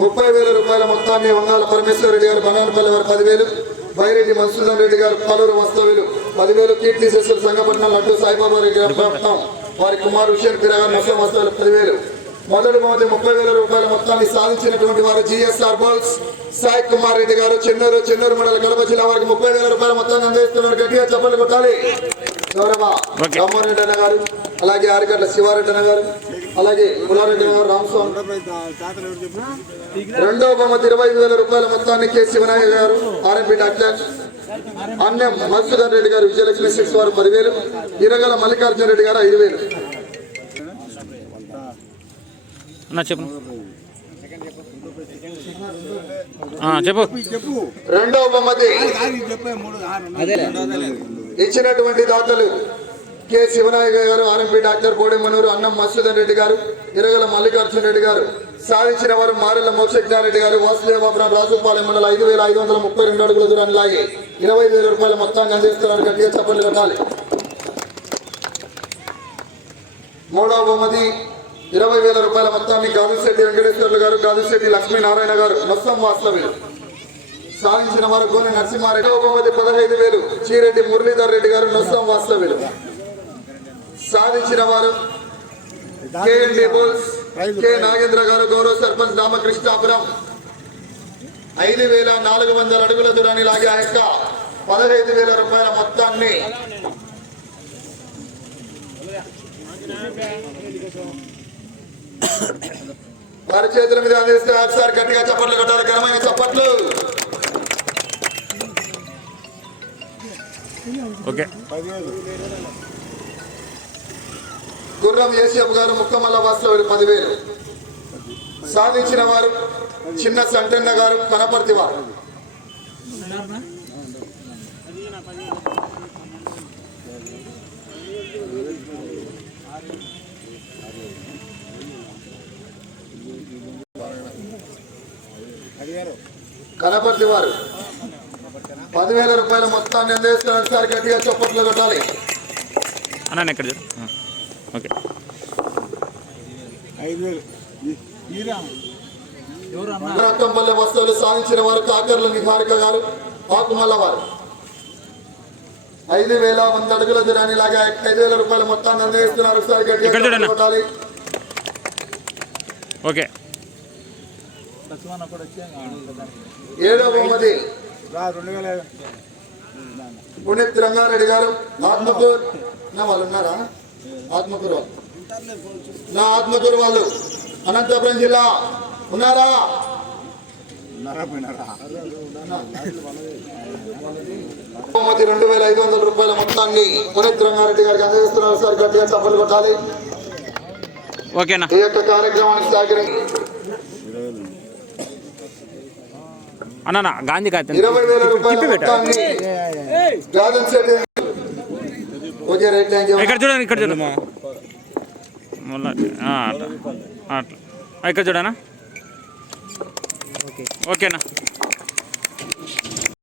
ముప్పై వేల రూపాయల మొత్తాన్ని వంగాల పరమేశ్వర రెడ్డి గారు బనానపల్లి వారు పదివేలు బైరెడ్డి మధుసూదన్ రెడ్డి గారు పలువురు వస్తవులు. పదివేలు కీర్తి శిశులు సంగపట్నం లడ్డు సాయిబాబా రెడ్డి గారు ప్రాప్తం వారి కుమారు హుషేన్ పిరా గారు మొత్తం వస్తవులు పదివేలు. మొదటి మొదటి ముప్పై వేల రూపాయల మొత్తాన్ని సాధించినటువంటి వారు జిఎస్ఆర్ బాల్స్ సాయి కుమార్ రెడ్డి గారు చెన్నూరు చెన్నూరు మండల కడప జిల్లా వారికి ముప్పై వేల రూపాయల మొత్తాన్ని అందిస్తున్నారు. గట్టిగా చెప్పలు కొట్టాలి. రామారెడ్డి అన్న గారు అలాగే ఆరిగడ్డ శివారెడ్డి అన్న గారు అలాగే ములారెడ్డి అన్న గారు రామస్వామి. రెండవ బహుమతి ఇరవై ఐదు వేల రూపాయల మొత్తాన్ని కె శివనాయ గారు ఆర్ఎంపీ డాక్టర్ అన్నం మధుసూదన్ రెడ్డి గారు విజయలక్ష్మి సిక్స్ వారు పదివేలు ఇరగల మల్లికార్జున రెడ్డి గారు ఐదు వేలు. అన్న చెప్పు. ఆ, చెప్పు. రెండవ బహుమతి. ఇచ్చినటువంటి దాతలు కె. శివనాయక గారు ఆర్ఎంపీ డాక్టర్ కోడి మనూరు అన్నం మధుసూదన్ రెడ్డి గారు ఇరగల మల్లికార్జున రెడ్డి గారు సాధించిన వారు మారెల్ల మోక్షజ్ఞారెడ్డి గారు వాసుదేవాపురం రాజుపాలెం మండలం ఐదు వేల ఐదు వందల ముప్పై రెండు అడుగుల దూరాన్ని లాగి ఇరవై వేల రూపాయల మొత్తాన్ని అందిస్తున్నారు గట్టిగా చప్పట్లు కొట్టాలి మూడవ బహుమతి ఇరవై వేల రూపాయల మొత్తాన్ని గాదిశెట్టి వెంకటేశ్వర్లు గారు గాదిశెట్టి లక్ష్మీనారాయణ గారు మొత్తం వాస్తవ్యులు సాధించిన వారు గోని నరసింహారెడ్డి బహుమతి పదహైదు వేలు చీరెడ్డి మురళీధర్ రెడ్డి గారు నొస్సం వాస్తవ్యులు సాధించిన వారు కేఎన్డి బోల్స్ కె నాగేంద్ర గారు గౌరవ సర్పంచ్ రామకృష్ణాపురం. ఐదు వేల నాలుగు వందల అడుగుల దూరాన్ని లాగే ఆ యొక్క పదహైదు వేల రూపాయల మొత్తాన్ని వారి చేతుల మీద అందిస్తే ఒకసారి గట్టిగా చప్పట్లు కొట్టాలి. ఘనమైన చప్పట్లు. ఓకే. గుర్రం ఏసీఎఫ్ గారు ముక్కమల్ల వాస్తవులు పదివేలు. సాధించిన వారు చిన్న సంటన్న గారు కనపర్తి వారు. కనపర్తి వారు. పదివేల రూపాయల మొత్తాన్ని అందిస్తున్నారు సార్ గట్టిగా చప్పట్లు కొట్టాలి. అన్న నేను ఎక్కడ ఓకే. రక్తంపల్లి వస్తువులు సాధించిన వారు కాకర్ల నిహారిక గారు పాకుమల్ల వారు. ఐదు వేల వంద అడుగుల దూరాన్ని లాగా ఐదు వేల రూపాయల మొత్తాన్ని అందిస్తున్నారు సార్ గట్టిగా కొట్టాలి. ఓకే. ఏడో బహుమతి. పునీత్ రంగారెడ్డి గారు ఆత్మకూర్. నా వాళ్ళు ఉన్నారా? ఆత్మకూరు. వాళ్ళు. నా ఆత్మకూరు వాళ్ళు. అనంతపురం జిల్లా. ఉన్నారా? బహుమతి రెండు వేల ఐదు వందల రూపాయల మొత్తాన్ని పునీత్ రంగారెడ్డి గారికి అందజేస్తున్నారు. సార్ గట్టిగా చప్పలు కొట్టాలి. ఓకేనా? ఈ యొక్క కార్యక్రమానికి సహకరించి అన్న గాంధీ కాదు ఇరవై వేల రూపాయల ఇక్కడ చూడండి ఇక్కడ చూడండి. అట్లా ఇక్కడ చూడనా? ఓకేనా?